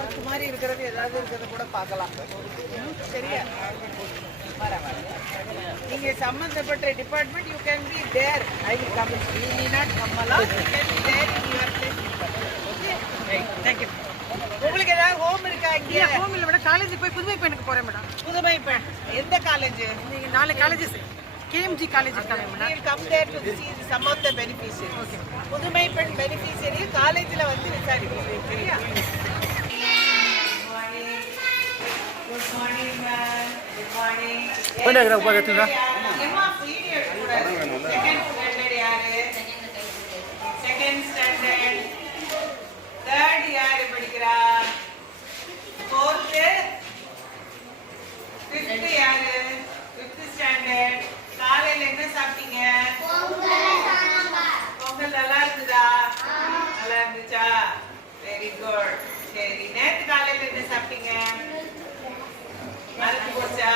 Work மாதிரி இருக்கிறது ஏதாவது இருக்கிறத கூட பார்க்கலாம். சரியா? பரவாயில்ல. நீங்கள் சம்மந்தப்பட்ட department you can be there. I will come. You need not come along. You can be there in your place. Okay, right. Thank you. உங்களுக்கு ஏதாவது ஹோம் இருக்கா? இங்கே ஹோம் இல்லை மேடம். காலேஜுக்கு போய் புதுமை பெண்ணுக்கு போகிறேன் மேடம். புதுமை பெண் எந்த காலேஜ்? நீங்கள் 4 காலேஜஸ் KMG காலேஜ் இருக்காங்க madam. Will come there to see some of the beneficiaries. Okay. Pudhumai Penn beneficiary காலேஜில் வந்து விசாரிக்கிறேன். சரியா? Good morning ma'am. Good morning. Second standard யாரு? Second standard. தேர்ட் யாரு படிக்கிறா? ஃபோர்த்து. ஃபிஃப்த் யாரு? Fifth standard. காலையில என்ன சாப்பிட்டீங்க? பொங்கல் நல்லா இருந்துதா? நல்லா இருந்துச்சா? Very good. சரி, நேற்று காலையில என்ன சாப்பிட்டீங்க? மறந்து போச்சா?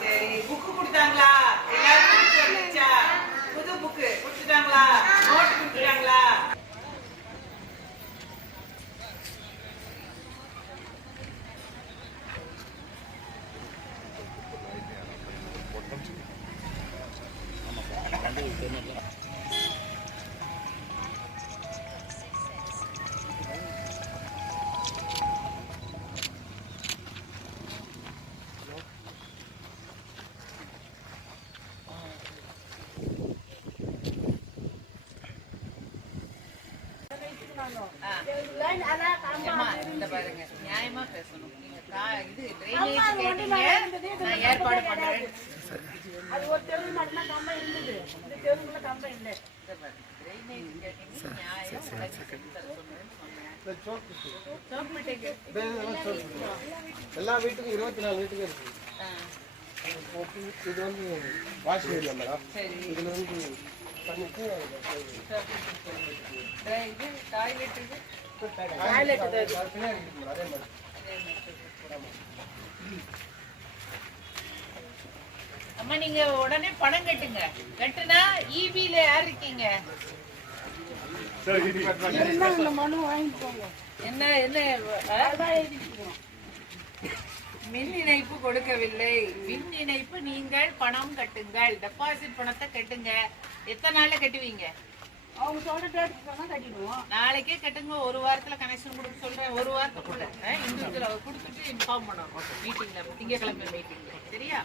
சரி, புக்கு கொடுத்தாங்களா? எல்லாரும் வந்துச்சா? புது புக்கு கொடுத்துட்டாங்களா? நோட்டு கொடுத்துட்டாங்களா? நியாயமா பேசணும். இது ட்ரைனேஜ் கேட்டீங்க, நான் ஏற்பாடு பண்றேன். அது ஒரு தெருவு மட்டும் கம்ப இருந்தது. இந்த தெருவுல கம்ப இல்ல. ட்ரைனேஜ் கேட்டீங்க, நியாயம் எல்லா வீட்டுக்கும் 24 வீட்டுக்கு இருக்கு. இது வந்து வாஷ் ஏரியா மேடம். இதுல வந்து பண்ணிட்டு அம்மா நீங்க உடனே பணம் கட்டுங்க. கட்டுனா EB-ல யார் இருக்கீங்க? என்ன மின் இணைப்பு கொடுக்கவில்லை. மின் இணைப்பு நீங்கள் பணம் கட்டுங்கள். டெபாசிட் பணத்தை கட்டுங்க. எத்தனை நாள்ல கட்டுவீங்க? அவங்க சொல்ற டேட் சொன்னா கட்டிடுவோம். நாளைக்கே கட்டுங்க. ஒரு வாரத்துல கனெக்ஷன் கொடுக்க சொல்றேன். ஒரு வாரத்துக்குள்ள இண்டிவிஜுவல் கொடுத்துட்டு இன்ஃபார்ம் பண்ணணும் மீட்டிங்ல, திங்கக்கிழமை மீட்டிங்ல. சரியா?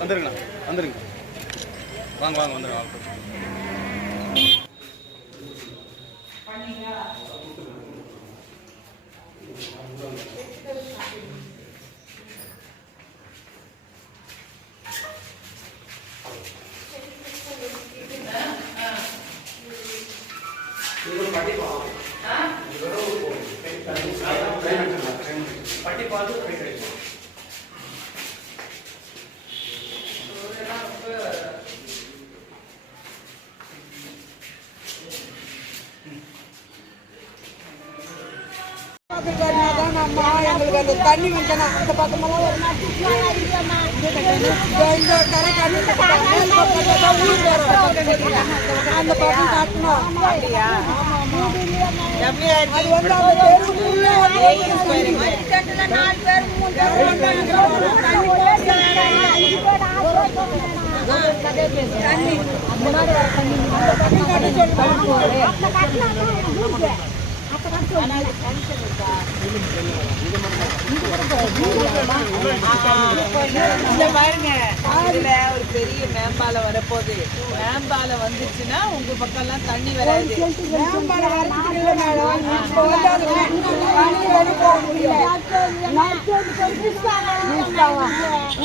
வந்துருங்கண்ணா, வந்துருங்க. வாங்க வாங்க வந்துருங்க. எங்களுக்கு அந்த தண்ணி வைக்கணும். அந்த பக்கமெல்லாம் ஒரு அந்த பக்கம் காட்டணும். பாருங்க, இதுல ஒரு பெரிய மேம்பாலம் வரப்போகுது. மேம்பாலம் வந்துச்சுன்னா உங்க பக்கம் எல்லாம் தண்ணி வராது.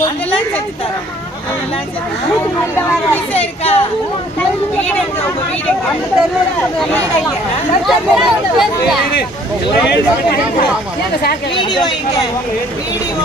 அதெல்லாம் செஞ்சு தரோம். இருக்கா வீடு? உங்க வீடு வீடியோ இங்க வீடியோ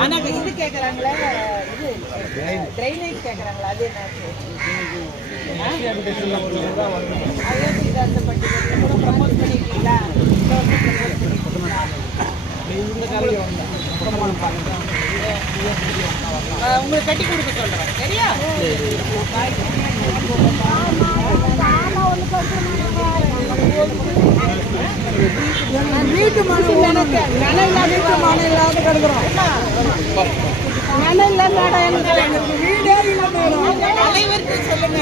ஆனா இது கேக்குறாங்களே, இது ட்ரைனேஜ் கேக்குறாங்களா, அது என்ன கூட ப்ரமோட் பண்ணிருக்கீங்களா? உங்களுக்கு கட்டி கொடுக்க சொல்றேன், சரியா? வீட்டு மனை வீட்டு மனை இல்லாத கிடக்குறோம். மனை இல்லை மேடம், எங்களுக்கு வீடே இல்லை மேடம். தலைவருக்கு சொல்லுங்க.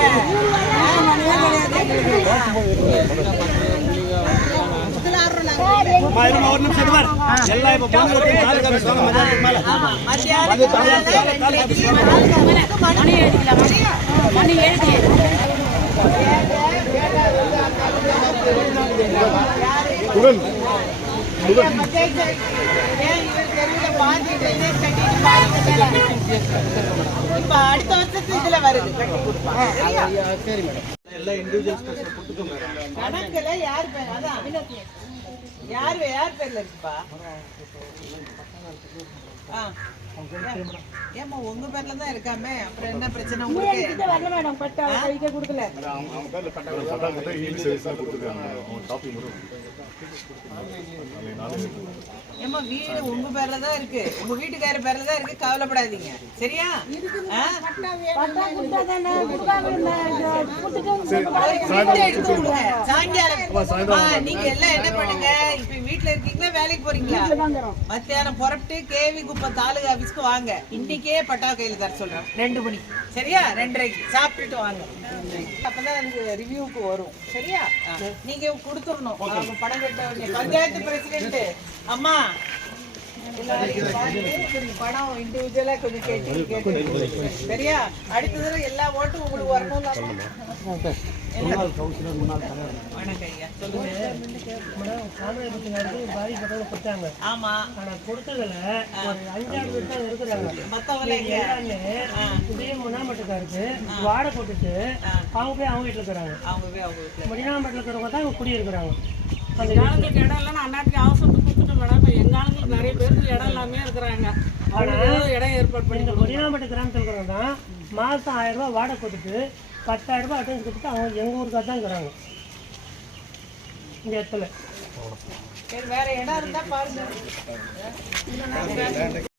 இப்ப அடுத்த வருஷத்துக்கு இதுல வருது, கட்டி கொடுப்பாங்க. கணக்குல யார் பேர்? அதான் யார் பேர்ல இருக்குப்பா? ஏமா உங்க பேர்ல தான் இருக்காமே, அப்புறம் என்ன பிரச்சனை உங்களுக்கு? வரல மேடம், பட்டா கைக்கு கொடுக்கல. ஏமா வீடு உங்க பேர்ல தான் இருக்கு, உங்க வீட்டுக்கார பேர்ல தான் இருக்கு, கவலைப்படாதீங்க, சரியா? சாயங்காலம் நீங்க எல்லாம் என்ன பண்ணுங்க, இப்ப வீட்டுல இருக்கீங்களா வேலைக்கு போறீங்களா? மத்தியானம் புறப்பட்டு கேவி குப்பம் தாலுகா ஆபீஸ்க்கு வாங்க. இன்னைக்கே பட்டா கையில தர சொல்றேன், 2 மணி, சரியா? 2:30 சாப்பிட்டுட்டு வாங்க, அப்பதான் எனக்கு ரிவ்யூக்கு வரும், சரியா? நீங்க கொடுத்துடணும். அவங்க பணம் கட்ட பஞ்சாயத்து பிரசிடென்ட் அம்மா எல்லாரையும் பார்த்து பணம் இண்டிவிஜுவலா கொஞ்சம் கேட்டு, சரியா? அடுத்ததுல எல்லா ஓட்டும் உங்களுக்கு வரணும். ஆமா, கொடுத்ததுல ஒரு 5-6 பேர் தான் இருக்கிறாங்க. இதே முனாமட்டுக்காருக்கு வாடகை போட்டுட்டு அவங்க போய் அவங்க வீட்டுல இருக்கிறாங்க. முனியாம்பட்டில் இருக்கிறவங்க தான் அவங்க குடியிருக்கிறாங்க. அந்த காலத்துக்கு இடம் இல்லைன்னா அந்நாட்டுக்கு அவசரத்துக்கு கொடுத்துட்டு மேடம். இப்போ எங்கள் ஆளுங்களுக்கு நிறைய பேருக்கு இடம் எல்லாமே இருக்கிறாங்க. ஆனால் இடம் ஏற்பாடு பண்ணி இந்த முனியாம்பட்டு கிராமத்தில் இருக்கிறவங்க தான் மாதம் 1000 ரூபா வாடகை கொடுத்துட்டு 10,000 ரூபாய் அட்வான்ஸ் கொடுத்துட்டு அவங்க எங்கள் ஊருக்காக தான் இருக்கிறாங்க. இந்த இடத்துல வேற இடம் இருந்தா பாருங்க.